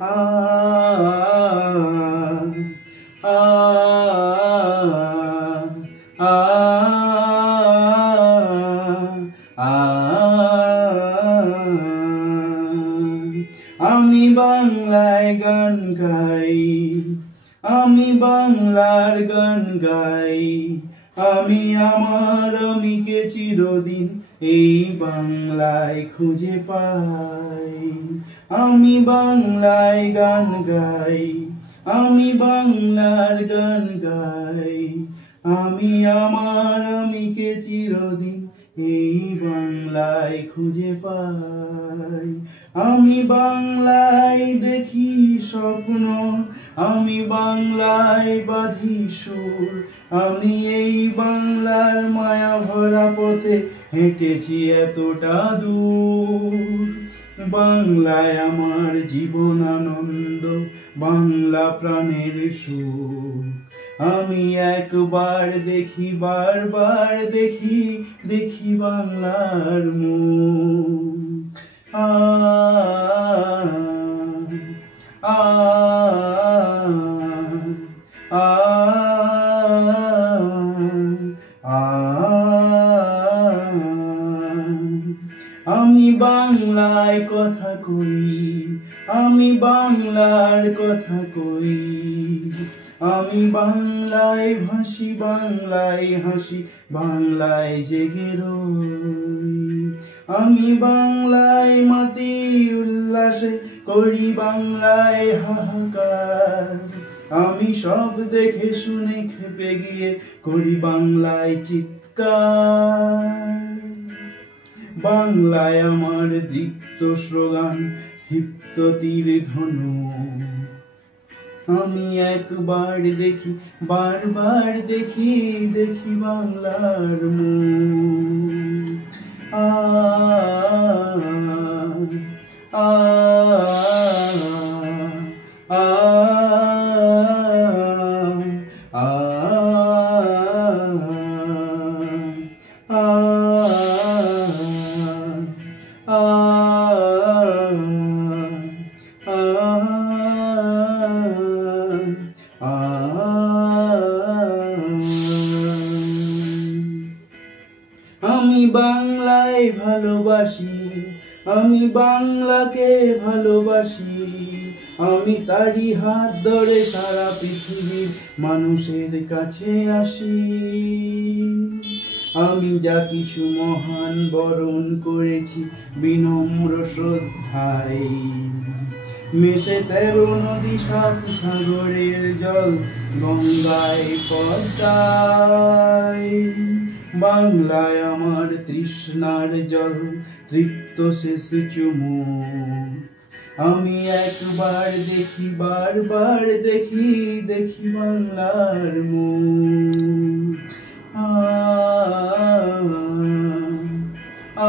আ আ আ আমি বাংলায় গান গাই, আমি বাংলার গান গাই, আমি আমার আমিকে চিরদিন এই বাংলায় খুঁজে পাই। আমি বাংলায় গান গাই, আমি বাংলার গান গাই, আমি আমার আমিকে চিরদিন এই বাংলায় খুঁজে পাই। আমি বাংলায় দেখি স্বপ্ন, আমি বাংলায় বাঁধি সুর, আমি এই বাংলার মায়া ভরা পথে হেঁটেছি এতটা দূর। বাংলায় আমার জীবন আনন্দ, বাংলা প্রাণের সুর। আমি একবার দেখি, বারবার দেখি, দেখি বাংলার মুখ। আ আ আ আ আমি বাংলায় কথা কই, আমি বাংলার কথা কই, আমি বাংলায় ভাসি, বাংলায় হাসি, বাংলায় জেগে রই। আমি বাংলায় মাতি উল্লাসে করি, বাংলায় হাহাকার। আমি সব দেখে শুনে খেপে গিয়ে করি বাংলায় চিৎকার। বাংলায় আমার দীপ্ত স্লোগান, দীপ্ত তীর ধনু। আমি একবার দেখি, বারবার দেখি, দেখি বাংলার মুখ। আ আ আ আ আমি বাংলায় ভালোবাসি, আমি বাংলাকে ভালোবাসি, আমি তারই হাত ধরে সারা পৃথিবীর মানুষের কাছে আসি। আমি যা কিছু মহান বরণ করেছি বিনম্র শ্রদ্ধায়, মেশে 13 নদী 7 সাগরের জল গঙ্গায় পদ্মায়। বাংলায় আমার তৃষ্ণার জল, তৃপ্ত শেষ চুমুক। আমি একবার দেখি, বারবার দেখি, দেখি বাংলার মুখ। আ আ